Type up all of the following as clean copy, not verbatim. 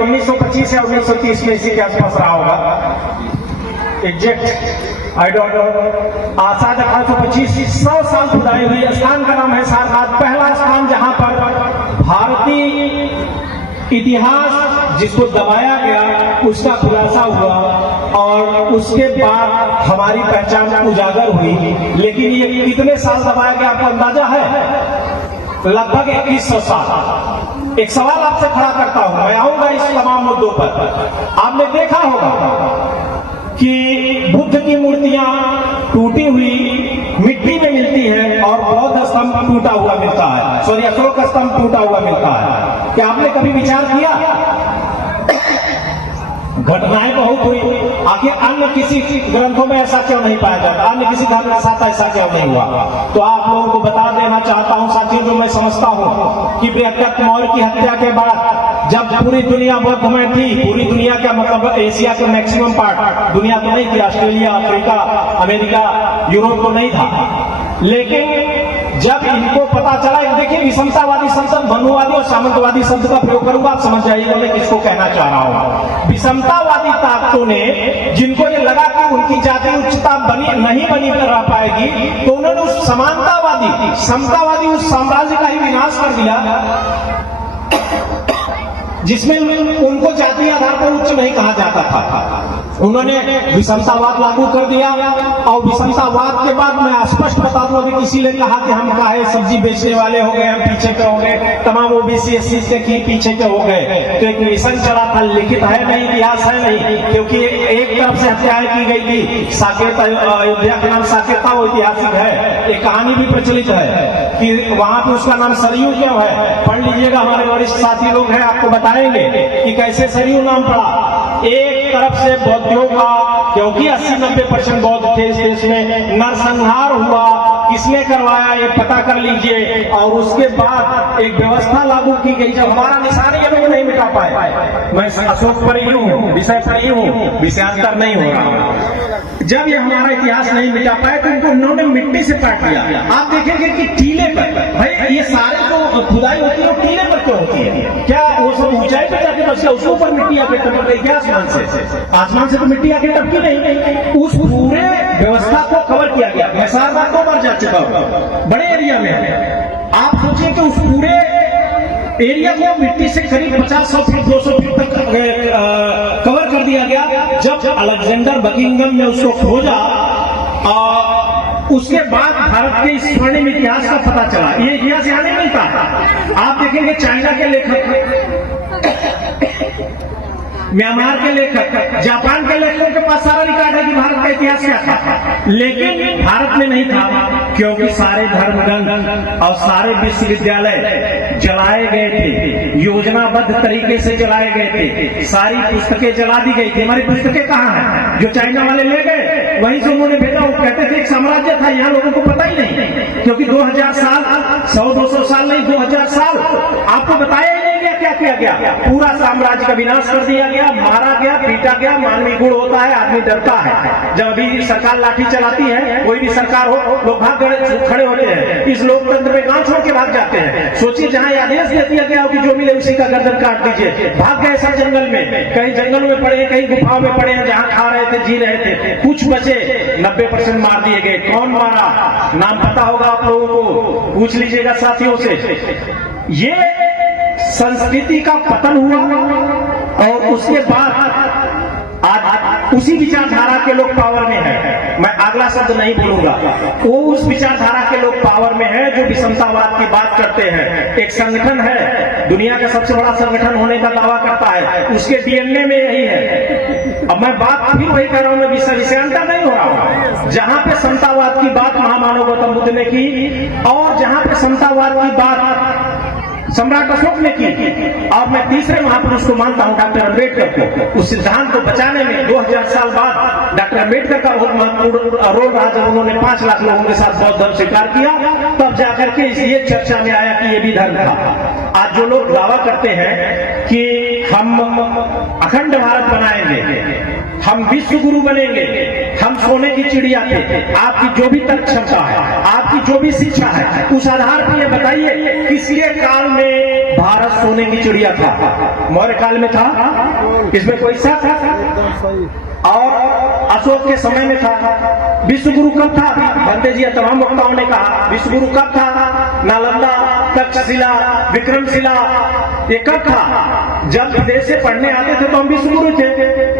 1925 या 1930 में इसी के आसपास रहा होगा, एग्जैक्ट आई डोंट नो। शायद 1825 100 साल खुदाई हुई। स्थान का नाम है सारनाथ, पहला स्थान जहां पर भारतीय इतिहास जिसको दबाया गया उसका खुलासा हुआ और उसके बाद हमारी पहचान उजागर हुई। लेकिन ये कितने साल दबाया गया आपको अंदाजा है? लगभग 2100 साल। एक सवाल आपसे खड़ा करता हूं, मैं आऊंगा इस तमाम मुद्दों पर। आपने देखा होगा कि बुद्ध की मूर्तियां टूटी हुई मिट्टी में मिलती है और बौद्ध स्तंभ टूटा हुआ मिलता है, सॉरी अशोक स्तंभ टूटा हुआ मिलता है। क्या आपने कभी विचार किया? घटनाएं बहुत हुई, आखिर अन्य किसी ग्रंथों में ऐसा क्यों नहीं पाया जाता, अन्य किसी धर्म के साथ ऐसा क्यों नहीं हुआ? तो आप लोगों को बता देना चाहता हूं साथियों, जो मैं समझता हूं कि बृहस्पति मौर्य की हत्या के बाद जब पूरी दुनिया बौद्धमय थी, पूरी दुनिया का मतलब एशिया के मैक्सिमम पार्ट, दुनिया तो नहीं थी, ऑस्ट्रेलिया, अफ्रीका, अमेरिका, यूरोप तो नहीं था, लेकिन जब इनको पता चला, देखिए विषमतावादी शब्द, मनुवादी और सामंतवादी शब्द का प्रयोग करूंगा, आप समझ जाइएगा मैं किसको कहना चाह रहा हूं। विषमतावादी ताकतों ने, जिनको ये लगा कि उनकी जाति उच्चता नहीं बनी रह पाएगी, तो उन्होंने उस समानतावादी समतावादी उस साम्राज्य का ही विनाश कर दिया जिसमें उनको जातीय आधार पर उच्च नहीं कहा जाता था। उन्होंने विषमतावाद लागू कर दिया और विषमतावाद के बाद मैं स्पष्ट बता दूं, अभी किसी ने कहा कि हम काहे सब्जी बेचने वाले हो गए, हम पीछे के हो गए, तमाम ओबीसी एससी से की पीछे के हो गए। तो एक मिशन चला था, लिखित है नहीं, इतिहास है नहीं, क्योंकि एक तरफ से हत्याएं की गई थी। साकेत, अयोध्या का नाम साकेत था, वो ऐतिहासिक है, एक कहानी भी प्रचलित है कि वहां पर उसका नाम सरयू क्यों है। पढ़ लीजिएगा, हमारे वरिष्ठ साथी लोग हैं, आपको बताएंगे कि कैसे सरयू नाम पड़ा। एक तरफ से बौद्धों का, क्योंकि 80-90% बौद्ध थे इस देश में, नरसंहार हुआ, किसने करवाया ये पता कर लीजिए, और उसके बाद एक व्यवस्था लागू की गई। जब हमारा निशान ये लोग नहीं मिटा पाए, मैं अशोक पर ही हूँ, विषय पर ही हूँ, विषयांतर नहीं हो रहा। जब ये हमारा इतिहास नहीं मिटा पाए तो इनको उन्होंने मिट्टी से काट दिया। आप देखेंगे कि टीले पर, भाई ये सारे जो खुदाई होती है टीले पर क्यों होती है? क्या वो सब ऊंचाई पर जाके बस उसके ऊपर मिट्टी आके टपक रही है आसमान से? आसमान से तो मिट्टी आके टपकी नहीं। उस पूरे व्यवस्था को कवर किया गया। मैं सारनाथ 2 बार जा चुका हूँ, बड़े एरिया में। आप सोचिए कि उस पूरे एरिया को मिट्टी से करीब 50-100 फीट 200 फीट तक कवर कर दिया गया। जब अलेक्जेंडर बकिंगम ने उसको खोजा, उसके बाद भारत के इस स्वर्णिम इतिहास का पता चला। ये इतिहास यहाँ नहीं मिलता। आप देखेंगे चाइना के लेखक, म्यांमार के लेखक, जापान के लेखकों के पास सारा रिकॉर्ड है कि भारत का इतिहास क्या था, लेकिन भारत में नहीं था, क्योंकि सारे धर्मग्रंथ और सारे विश्वविद्यालय जलाए गए थे, योजनाबद्ध तरीके से जलाए गए थे, सारी पुस्तकें जला दी गई थी। हमारी पुस्तकें कहाँ हैं? जो चाइना वाले ले गए वहीं से उन्होंने भेजा। वो कहते थे एक साम्राज्य था, यहाँ लोगों को पता ही नहीं, क्योंकि 2000 साल 100-200 साल नहीं, 2000 साल आपको बताया ही नहीं गया क्या किया गया। पूरा साम्राज्य का विनाश कर दिया गया, मारा गया, पीटा गया। मानवीय गुण होता है, आदमी डरता है। जब अभी सरकार लाठी चलाती है, कोई भी सरकार हो, लोग भाग खड़े होते हैं। इस लोकतंत्र में गांव छोड़ के भाग जाते हैं। सोचिए जहां आदेश दे दिया गया कि जो मिले उसी का गर्दन काट दीजिए, भाग गए सब जंगल में, कहीं जंगलों में पड़े, कहीं गुफाओं में पड़े, जहां खा रहे थे, जी रहे थे। कुछ बचे, 90% मार दिए गए। कौन मारा? नाम पता होगा आप लोगों को, पूछ लीजिएगा साथियों से। ये संस्कृति का पतन हुआ और उसके बाद आज उसी विचारधारा के लोग पावर में है। मैं अगला शब्द नहीं बोलूंगा। वो उस विचारधारा के लोग पावर में है जो विषमतावाद की बात करते हैं। एक संगठन है, दुनिया का सबसे बड़ा संगठन होने का दावा करता है, उसके डीएनए में यही है। अब मैं बात फिर वही कर रहा हूं, मैं विषयांतर नहीं हो रहा हूं। जहां पे समतावाद की बात महामानव गौतम बुद्ध ने की और जहां पे समतावाद की बात सम्राट अशोक ने की, और मैं तीसरे महापुरुष को मानता हूं डॉक्टर अम्बेडकर को। उस सिद्धांत को बचाने में 2000 साल बाद डॉक्टर अम्बेडकर का बहुत महत्वपूर्ण रोल रहा। जब उन्होंने 5 लाख लोगों के साथ बौद्ध धर्म स्वीकार किया, तब जाकर के ये चर्चा में आया कि ये भी धर्म था। आज जो लोग दावा करते हैं कि हम अखंड भारत बनाएंगे, हम विश्व गुरु बनेंगे, हम सोने की चिड़िया थे, आपकी जो भी तर्क क्षमता है, आपकी जो भी शिक्षा है, उस आधार पर ये बताइए किसके काल में भारत सोने की चिड़िया था, मौर्य काल में था, इसमें कोई शक था। और अशोक के समय में था। विश्वगुरु कब था? बंदे जी तमाम वक्ताओं ने कहा विश्वगुरु कब था? नालंदा, तक्षशिला, विक्रमशिला, ये कब था? जब विदेश से पढ़ने आते थे तो हम विश्वगुरु थे।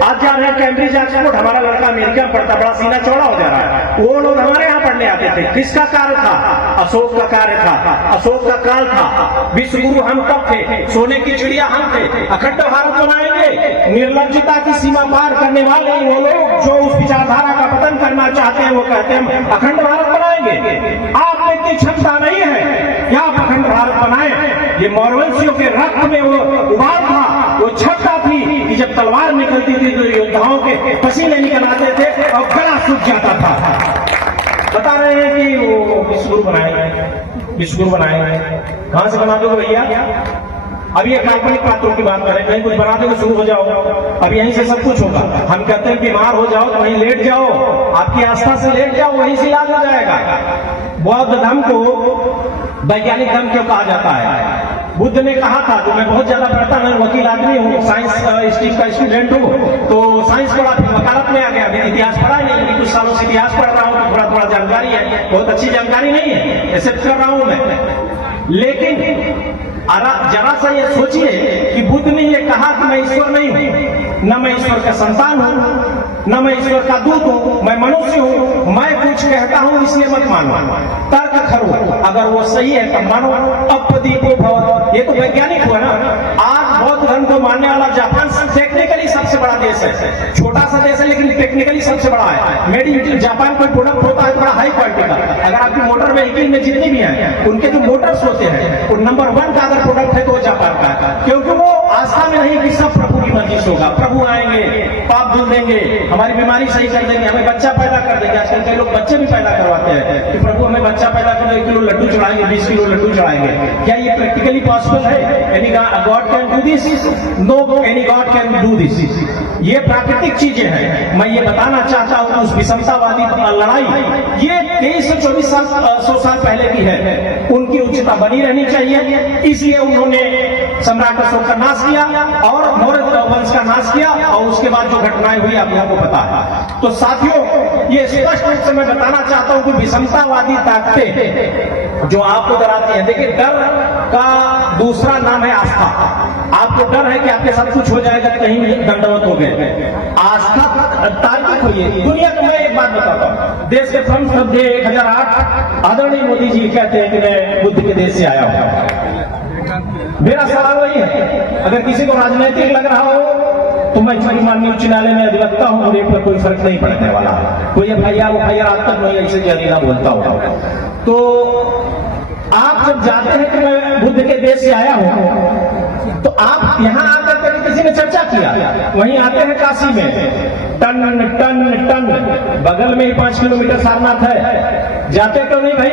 आज जा रहे हैं कैम्ब्रिज ऑक्सफोर्ड, हमारा लड़का अमेरिका में पढ़ता, बड़ा सीना चौड़ा हो जा रहा है। वो लोग हमारे यहाँ पढ़ने आते थे। किसका कार्य था? अशोक का कार्य था, अशोक का काल था। विश्वगुरु हम कब थे? सोने की चिड़िया हम थे। अखंड भारत बनाएंगे। निर्लज्जता की सीमा पार करने वाले वो लोग जो उस विचारधारा का पतन करना चाहते हैं, वो कहते हैं हम अखंड भारत बनाएंगे। आप में इतनी क्षमता नहीं है कि आप अखंड भारत बनाएं। ये मौर्यवंशियों के रक्त में वो उबाल था, वो क्षमता थी कि जब तलवार निकलती थी तो योद्धाओं के पसीने निकल आते थे और गला सूख जाता था। बता रहे हैं कि वो विश्वगुरु बनाएंगे, विश्वगुरु बनाएंगे। कहां से बना दोगे भैया? अभी एक काल्पनिक पात्रों की बात करें, कहीं कुछ बना दो शुरू हो जाओ, अब यहीं से सब कुछ होगा। हम कहते हैं बीमार हो जाओ तो वहीं लेट जाओ, आपकी आस्था से लेट जाओ, वहीं से इलाज हो जाएगा। बौद्ध धर्म को वैज्ञानिक धर्म क्यों कहा जाता है? बुद्ध ने कहा था, तो मैं बहुत ज्यादा पढ़ता हूं, वकील आदमी हूँ, साइंस स्ट्रीम का स्टूडेंट हूँ, तो साइंस पढ़ा, फिर वकालत में आ गया। अभी इतिहास पढ़ा नहीं, अभी कुछ सालों से इतिहास पढ़ रहा हूँ, थोड़ा थोड़ा जानकारी है, बहुत अच्छी जानकारी नहीं है, एक्सेप्ट कर रहा हूं मैं। लेकिन जरा सा ये सोचिए कि बुद्ध ने ये कहा कि मैं ईश्वर नहीं हूं, न मैं ईश्वर का संतान हूं, न मैं ईश्वर का दूत हूं, मैं मनुष्य हूं, मैं कुछ कहता हूं इसलिए मत मानो, तर्क करो, अगर वो सही है तब मानो। अपदीपो भव, ये तो वैज्ञानिक हुआ ना। आज बौद्ध धर्म को मानने वाला जापान टेक्निकली सबसे बड़ा देश है, छोटा सा देश है लेकिन टेक्निकली सबसे बड़ा है। मेड इन जापान कोई प्रोडक्ट होता है बड़ा हाई क्वालिटी का। अगर आपकी मोटर व्हीकल में जितने भी हैं उनके जो मोटर्स होते हैं वो नंबर 1 का अगर प्रोडक्ट है तो वो जापान का है, क्योंकि वो आस्था में नहीं कि सब प्रभु की मर्जी से होगा। प्रभु आएंगे, पाप धुल देंगे, हमारी बीमारी सही कर देंगे, हमें बच्चा पैदा कर देंगे। आजकल कई लोग बच्चे भी पैदा करवाते हैं कि प्रभु हमें बच्चा पैदा कर 1 किलो लड्डू चढ़ाएंगे, 20 किलो लड्डू चढ़ाएंगे। क्या ये प्रैक्टिकली पॉसिबल है? Any god can do this? No, any god can do this. ये प्राकृतिक चीजें हैं। मैं ये बताना चाहता हूं उस विषमतावादी लड़ाई ये 23 से 24 साल 100 साल पहले की है, उनकी उच्चता बनी रहनी चाहिए। इसलिए उन्होंने सम्राट अशोक का नाश किया और मौर्य वंश का नाश किया, और उसके बाद जो घटनाएं हुई आप लोगों को पता है। तो साथियों, ये स्पष्ट रूप से मैं बताना चाहता हूं कि विषमतावादी ताकतें जो आपको डराती है, देखिए डर का दूसरा नाम है आस्था। आपको डर है कि आपके साथ कुछ हो जाएगा, कहीं दंडवत हो गए। आस्था तार्किक हुई है। दुनिया को मैं एक बात बताता हूं, देश के प्रथम सभ्य 1008 आदरणीय मोदी जी कहते हैं कि मैं बुद्ध के देश से आया हूं। मेरा सवाल वही है, अगर किसी को राजनीतिक लग रहा हो तो मैं माननीय उच्च न्यायालय में अधिवक्ता हूं और एक पर कोई फर्क नहीं पड़ने वाला। कोई FIR आज तक नहीं ऐसे जहरीला बोलता होगा। तो आप जब जाते हैं कि मैं बुद्ध के देश से आया हूं, तो आप यहां आकर के किसी ने चर्चा किया, वहीं आते हैं काशी में टन टन टन, बगल में ही 5 किलोमीटर सारनाथ है, जाते क्यों नहीं भाई?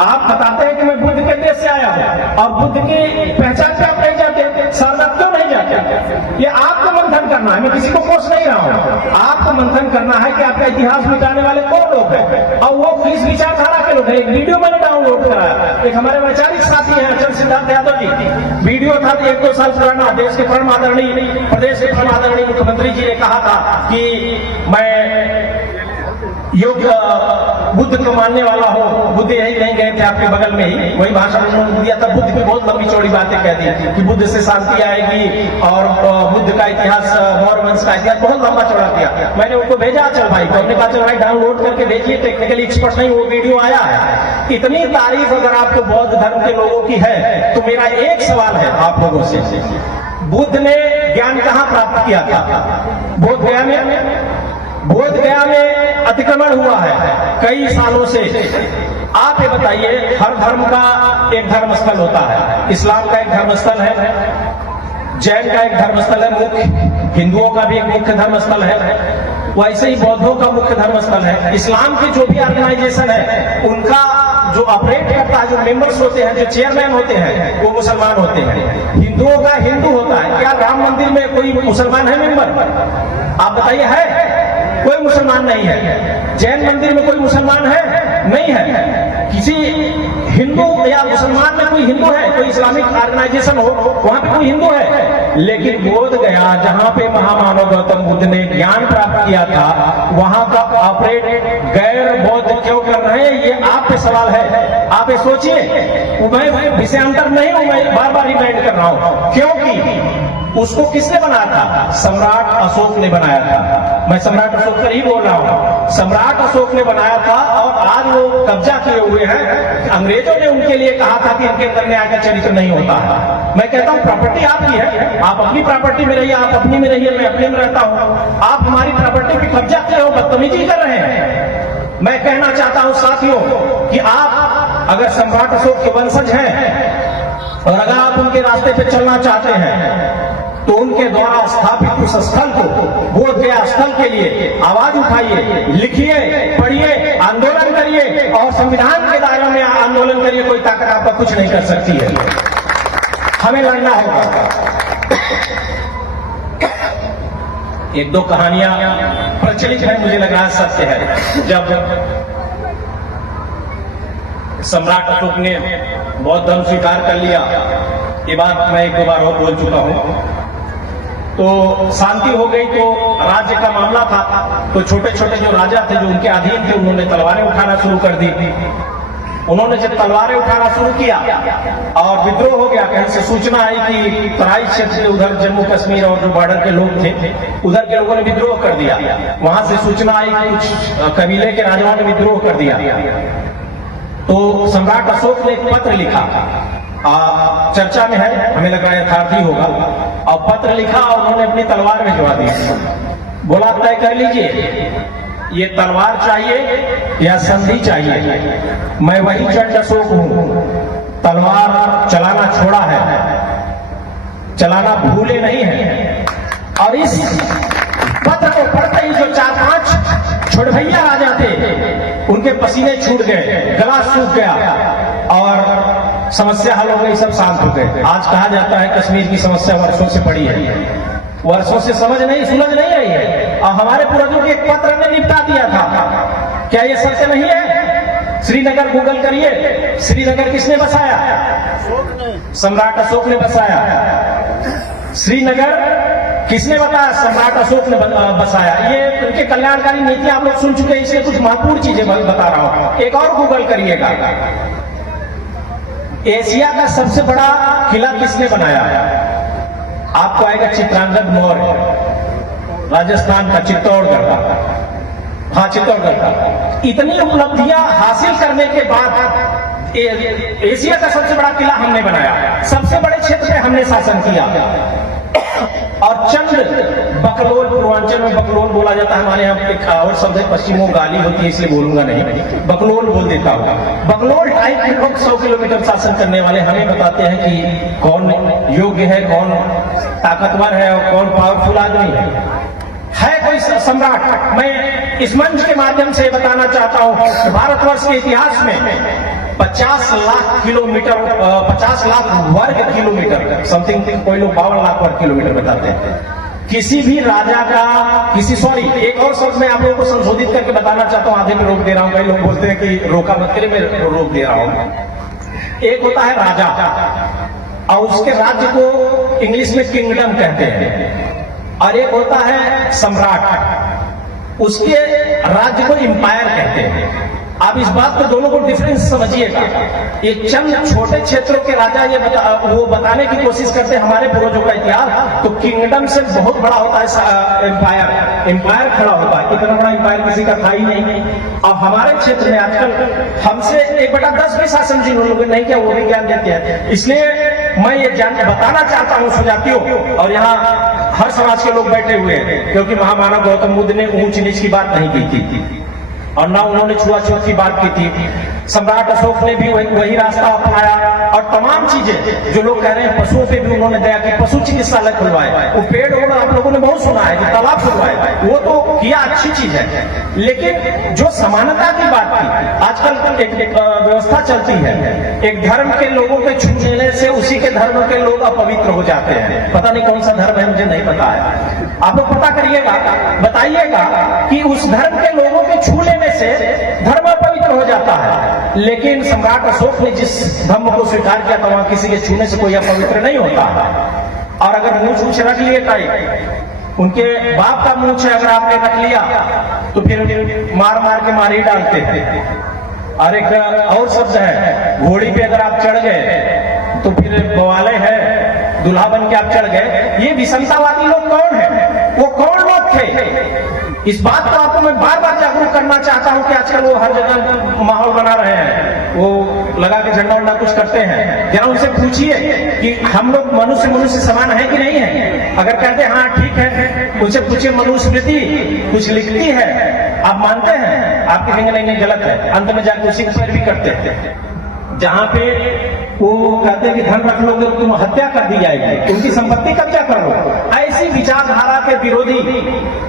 आप बताते हैं कि मैं बुद्ध के देश से आया हूं और बुद्ध की पहचान पे आप नहीं जाते, सारनाथ क्यों नहीं जाते? ये आपको मंथन करना है, मैं किसी को कोस नहीं रहा हूं। आपको मंथन करना है कि आपका इतिहास मिटाने वाले कौन लोग हैं और वो किस विचारधारा के लोग हैं। एक वीडियो मैंने डाउनलोड कराया, एक हमारे वैचारिक साथी हैं अचल सिद्धार्थ यादव जी, वीडियो था 1-2 साल पुराना। देश के परम आदरणीय, प्रदेश के परम आदरणीय मुख्यमंत्री जी ने कहा था कि मैं योग बुद्ध को मानने वाला हो। बुद्ध यही नहीं गए थे आपके बगल में ही, वही भाषण उन्होंने दिया था। बुद्ध की बहुत लंबी चौड़ी बातें कह दी कि बुद्ध से शांति आएगी और बुद्ध का इतिहास, मौर्य वंश का इतिहास बहुत लंबा चौड़ा किया। मैंने उनको भेजा चल भाई को, अपने पास चल भाई डाउनलोड करके भेजिए, टेक्निकली एक्सपर्ट नहीं, वो वीडियो आया है। इतनी तारीफ अगर आपको बौद्ध धर्म के लोगों की है तो मेरा एक सवाल है आप लोगों से, बुद्ध ने ज्ञान कहां प्राप्त किया था? बोधगया में। बोधगया में अतिक्रमण हुआ है कई सालों से। आप ये बताइए, हर धर्म का एक धर्मस्थल होता है। इस्लाम का एक धर्मस्थल है, जैन का एक धर्मस्थल है मुख्य, हिंदुओं का भी एक मुख्य धर्मस्थल है, वैसे ही बौद्धों का मुख्य धर्मस्थल है। इस्लाम के जो भी ऑर्गेनाइजेशन है उनका जो ऑपरेट करता है, जो मेंबर्स होते हैं, जो चेयरमैन होते हैं, वो मुसलमान होते हैं। हिंदुओं का हिंदू होता है। क्या राम मंदिर में कोई मुसलमान है मेंबर? आप बताइए, है? कोई मुसलमान नहीं है। जैन मंदिर में कोई मुसलमान है? नहीं है। किसी हिंदू या मुसलमान में कोई हिंदू है, कोई इस्लामिक ऑर्गेनाइजेशन हो वहां पे कोई हिंदू है, लेकिन बोध गया जहां पे महामानव गौतम बुद्ध ने ज्ञान प्राप्त किया था वहां का ऑपरेट गैर बौद्ध क्यों कर रहे हैं, ये आप पे सवाल है। आप ये सोचिए, मैं विषयांतर नहीं हूं, मैं बार बार रिमाइंड कर रहा हूं, क्योंकि उसको किसने बनाया था? सम्राट अशोक ने बनाया था। मैं सम्राट अशोक पर ही बोल रहा हूं। सम्राट अशोक ने बनाया था और आज वो कब्जा किए हुए हैं। अंग्रेजों ने उनके लिए कहा था कि इनके अंदर न्याय का चरित्र नहीं होता है। मैं कहता हूं प्रॉपर्टी आपकी है, आप अपनी प्रॉपर्टी में रहिए, आप अपनी में रहिए, मैं अपने में रहता हूं। आप हमारी प्रॉपर्टी पे कब्जा किए हो, बदतमीजी कर रहे हैं। मैं कहना चाहता हूं साथियों कि आप अगर सम्राट अशोक के वंशज हैं और अगर आप उनके रास्ते पे चलना चाहते हैं तो उनके द्वारा स्थापित उस स्थल को, बोध गया स्थल के लिए आवाज उठाइए, लिखिए, पढ़िए, आंदोलन करिए और संविधान के दायरे में आंदोलन करिए। कोई ताकत आपका कुछ नहीं कर सकती है, हमें लड़ना होगा। एक दो कहानियां प्रचलित है, मुझे लग रहा है सत्य है। जब सम्राट अशोक ने बौद्ध धर्म स्वीकार कर लिया, ये बात मैं एक दो बार और बोल चुका हूं, तो शांति हो गई। तो राज्य का मामला था, तो छोटे छोटे जो राजा थे जो उनके अधीन थे उन्होंने तलवारें उठाना शुरू कर दी। उन्होंने जब तलवारें उठाना शुरू किया और विद्रोह हो गया, कहीं से सूचना आई कि तराई क्षेत्र उधर जम्मू कश्मीर और जो बॉर्डर के लोग थे उधर के लोगों ने विद्रोह कर दिया। वहां से सूचना आई कि कुछ कबीले के राजाओं ने विद्रोह कर दिया। तो सम्राट अशोक ने एक पत्र लिखा, चर्चा में है, हमें लग रहा है यथार्थी होगा, और पत्र लिखा और उन्होंने अपनी तलवार भिजवा दी। बोला तय कर लीजिए, ये तलवार चाहिए या संधि चाहिए। मैं वही चंड अशोक हूं, तलवार चलाना छोड़ा है, चलाना भूले नहीं है। और इस पत्र को पढ़ते ही जो 4-5 छोड़भैया राजा थे उनके पसीने छूट गए, गला सूख गया और समस्या हल हो गई, सब शांत हो गए। आज कहा जाता है कश्मीर की समस्या वर्षों से पड़ी है, वर्षों से सुलझ नहीं रही है, और हमारे पूर्वजों के एक पत्र ने निपटा दिया था। क्या ये सत्य नहीं है? श्रीनगर गूगल करिए, श्रीनगर किसने बसाया? सम्राट अशोक ने बसाया। श्रीनगर किसने बताया? सम्राट अशोक ने बसाया। ये उनके कल्याणकारी नीतियां आप लोग सुन चुके हैं, इसलिए कुछ महत्वपूर्ण चीजें बता रहा हूं। एक और गूगल करिएगा, एशिया का सबसे बड़ा किला किसने बनाया? आपको आएगा चित्रांगद मौर्य, राजस्थान का, चित्तौड़गढ़ का। हाँ, चित्तौड़गढ़ का। इतनी उपलब्धियां हासिल करने के बाद एशिया का सबसे बड़ा किला हमने बनाया, सबसे बड़े क्षेत्र पे हमने शासन किया। और चंद बकलोल, पूर्वांचल में बकलोल बोला जाता है, हमारे यहाँ एक और शब्द है, पश्चिमों गाली होती है इसलिए बोलूंगा नहीं, बकलोल बोल देता हूँ। बकलोल टाइप के लोग 100 किलोमीटर शासन करने वाले हमें बताते हैं कि कौन योग्य है, कौन ताकतवर है और कौन पावरफुल आदमी है कोई सम्राट। मैं इस मंच के माध्यम से बताना चाहता हूँ, भारतवर्ष के इतिहास में 50 लाख किलोमीटर, 50 लाख वर्ग किलोमीटर समथिंग, कोई लोग 52 लाख वर्ग किलोमीटर बताते हैं, किसी भी राजा का एक और शब्द मैं आप लोगों को संशोधित करके बताना चाहता हूं, आधे में रोक दे रहा हूं, कई लोग बोलते हैं कि रोका मत करिए, मैं रोक दे रहा हूं। एक होता है राजा और उसके राज्य को इंग्लिश में किंगडम कहते हैं, और एक होता है सम्राट, उसके राज्य को एम्पायर कहते हैं। आप इस बात को, दोनों को डिफरेंस समझिएगा। ये चंद छोटे क्षेत्रों के राजा ये वो बताने की कोशिश करते हैं हमारे पूर्वजों का इतिहास, तो किंगडम से बहुत बड़ा होता है एम्पायर। एम्पायर खड़ा होता है, इतना बड़ा एम्पायर किसी का था ही नहीं। अब हमारे क्षेत्र में आजकल हमसे 1/10 भी शासन जिन लोगों ने नहीं किया, वो भी ज्ञान देते हैं। इसलिए मैं ये बताना चाहता हूं सुजातियों, और यहाँ हर समाज के लोग बैठे हुए हैं, क्योंकि महामानव गौतम बुद्ध ने ऊंच नीच की बात नहीं की थी और ना उन्होंने छुआछूत की बात की थी। सम्राट अशोक ने भी वही रास्ता अपनाया, और तमाम चीजें जो लोग कह रहे हैं, पशुओं पे भी उन्होंने दया की, पशु चिकित्सालय खुलवाए। वो पेड़ होगा, आप लोगों लोगों ने बहुत सुना है कि तालाब खुदवाए, वो तो किया, अच्छी चीज है, लेकिन जो समानता की बात थी, आजकल एक व्यवस्था चलती है, एक धर्म के लोगों के छू लेने से उसी के धर्म के लोग अपवित्र हो जाते हैं। पता नहीं कौन सा धर्म है, मुझे नहीं पता है, आप लोग पता करिएगा, बताइएगा कि उस धर्म के लोगों के छू लेने से धर्म अपवित्र हो जाता है। लेकिन सम्राट अशोक ने जिस धर्म को स्वीकार किया था वहां किसी के छूने से कोई अपवित्र नहीं होता है। और अगर मूंछ रख लिए टाइप, उनके बाप का मूंछ अगर आपने रख लिया तो फिर मार मार के मार ही डालते थे। और एक और शब्द है, घोड़ी पे अगर आप चढ़ गए तो फिर बवाले है, दुल्हा बन के आप चढ़ गए। ये विषमतावादी लोग कौन है, वो कौन लोग थे? इस बात को आपको मैं बार बार जागरूक करना चाहता हूं कि आजकल वो हर जगह माहौल बना रहे हैं, वो लगा के झंडा उंडा कुछ करते हैं। जरा उनसे पूछिए कि हम लोग मनुष्य समान है कि नहीं है। अगर कहते हैं हाँ ठीक है, उनसे पूछिए मनुस्मृति कुछ लिखती है, आप मानते हैं? आप कहेंगे नहीं गलत है, अंत में जाकर उसी पर भी करते हैं। जहां पे वो कहते हैं कि धन रख लोगे तो तुम हत्या कर दी जाएगी, उनकी संपत्ति कब्जा कर लो। ऐसी विचारधारा के विरोधी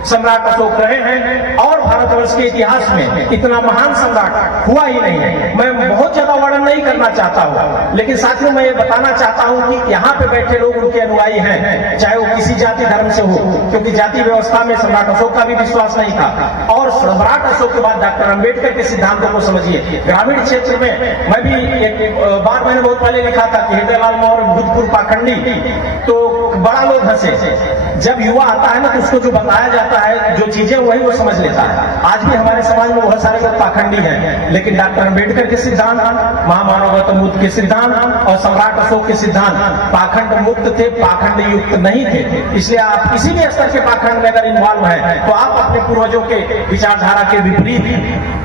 सम्राट अशोक रहे हैं और भारतवर्ष के इतिहास में इतना महान सम्राट हुआ ही नहीं है। मैं बहुत ज्यादा वर्णन नहीं करना चाहता हूँ, लेकिन साथियों मैं ये बताना चाहता हूँ कि यहाँ पे बैठे लोग उनके अनुयायी हैं, चाहे वो किसी जाति धर्म से हो, क्योंकि जाति व्यवस्था में सम्राट अशोक का भी विश्वास नहीं था। और सम्राट अशोक के बाद डॉक्टर अम्बेडकर के सिद्धांतों को समझिए। ग्रामीण क्षेत्र में मैं भी एक बार मैंने बहुत पहले लिखा था कि हृदयलाल मौर्य भूतपूर्व पाखंडी, तो बड़ा लोग हंसे। जब युवा आता है ना तो उसको जो बताया जाता है, जो चीजें वही वो समझ लेता है। आज भी हमारे समाज में बहुत सारे लोग पाखंडी हैं, लेकिन डॉक्टर अम्बेडकर के सिद्धांत, महामानव गौतम बुद्ध के सिद्धांत और सम्राट अशोक के सिद्धांत पाखंड मुक्त थे, पाखंड युक्त नहीं थे। इसलिए आप किसी भी स्तर के पाखंड में अगर इन्वॉल्व हैं तो आप अपने पूर्वजों के विचारधारा के विपरीत हैं।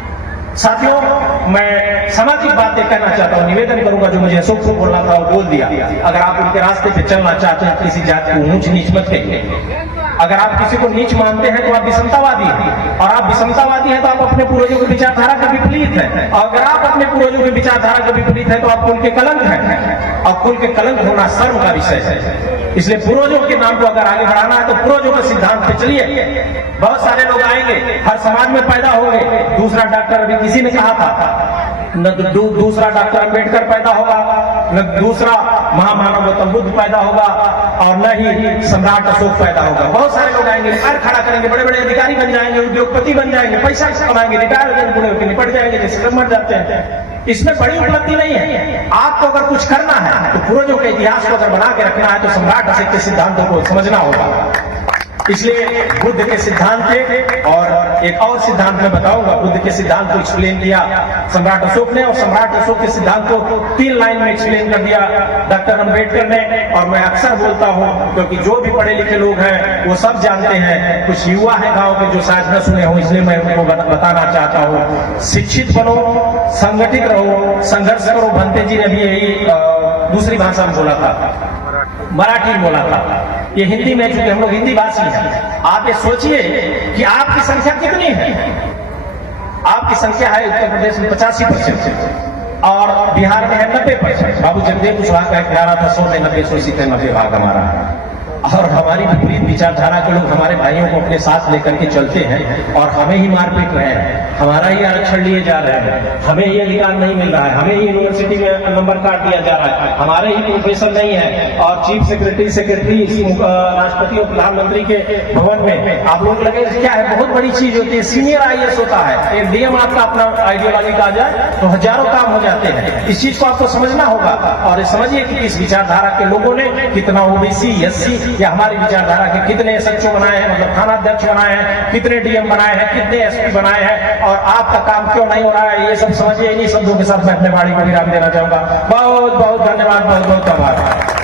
साथियों मैं सामाजिक बातें कहना चाहता हूं, निवेदन करूंगा, जो मुझे अशोक को बोलना था वो बोल दिया। अगर आप उनके रास्ते पे चलना चाहते हैं, किसी जाति को ऊंच नीच मत कहिए। अगर आप किसी को नीच मानते हैं तो आप विषमतावादी हैं, और आप विषमतावादी हैं तो आप अपने पूर्वजों की विचारधारा का विपरीत हैं। और अगर आप अपने पूर्वजों की विचारधारा का विपरीत है तो आप कुल के कलंक हैं, और कुल के कलंक होना शर्म का विषय है। इसलिए पूर्वजों के नाम को अगर आगे बढ़ाना है तो पूर्वजों के सिद्धांत पे चलिए। बहुत सारे लोग आएंगे, हर समाज में पैदा होंगे। दूसरा डॉक्टर, अभी किसी ने कहा था, न दूसरा डॉक्टर अम्बेडकर पैदा होगा, न दूसरा महामानव गौतम बुद्ध पैदा होगा, और न ही सम्राट अशोक पैदा होगा। बहुत सारे लोग आएंगे, पैर खड़ा करेंगे, बड़े बड़े अधिकारी बन जाएंगे, उद्योगपति बन जाएंगे, पैसा कमाएंगे, रिटायर हो जाएंगे, बूढ़े होकर निपट जाएंगे, जैसे सब मर जाते हैं। इसमें बड़ी उपलब्धि नहीं है। आपको अगर कुछ करना है तो पूर्वजों के इतिहास को अगर बना के रखना है तो सम्राट अशोक के सिद्धांतों को समझना होगा। इसलिए बुद्ध के सिद्धांत थे, और एक और सिद्धांत मैं बताऊंगा। बुद्ध के सिद्धांत को एक्सप्लेन किया सम्राट अशोक ने, और सम्राट अशोक के सिद्धांत को 3 लाइन में एक्सप्लेन कर दिया डॉक्टर अम्बेडकर ने। और मैं अक्सर बोलता हूं, क्योंकि जो भी पढ़े लिखे लोग हैं वो सब जानते हैं, कुछ युवा है गांव के जो शायद न सुने हो, इसलिए मैं उनको बताना चाहता हूं। शिक्षित बनो, संगठित रहो, संघर्ष करो। भंते जी ने भी यही दूसरी भाषा में बोला था, मराठी में बोला था, ये हिंदी में, चूंकि हम लोग हिंदी भाषी हैं। आप ये सोचिए कि आपकी संख्या कितनी है। आपकी संख्या है उत्तर प्रदेश में 85% और बिहार में है 90%। बाबू जगदेव कुशवाहा का एक नारा था, 100 में 90, 190 भाग हमारा। और हमारी विपरीत विचारधारा के लोग हमारे भाइयों को अपने साथ लेकर के चलते हैं और हमें ही मार पीट रहे हैं, हमारा ही आरक्षण लिए जा रहे हैं, हमें ये अधिकार नहीं मिल रहा है, हमें ही यूनिवर्सिटी में नंबर काट दिया जा रहा है, हमारे ही प्रोफेसर नहीं है। और चीफ सेक्रेटरी राष्ट्रपति और प्रधानमंत्री के भवन में आप लोग लगे क्या है, बहुत बड़ी चीज होती है, सीनियर IAS होता है। एक डीएम आपका अपना आइडियोलॉजी का आ जाए तो हजारों काम हो जाते हैं। इस चीज को आपको समझना होगा, और समझिए कि इस विचारधारा के लोगों ने कितना OBC SC या हमारी विचारधारा के कितने SHO बनाए हैं, मतलब थाना अध्यक्ष बनाए हैं, कितने DM बनाए हैं, कितने SP बनाए हैं, और आपका काम क्यों नहीं हो रहा है, ये सब समझिए। इन्हीं शब्दों के साथ मैं अपने वाणी को विराम देना चाहूंगा। बहुत बहुत धन्यवाद, बहुत बहुत आभार।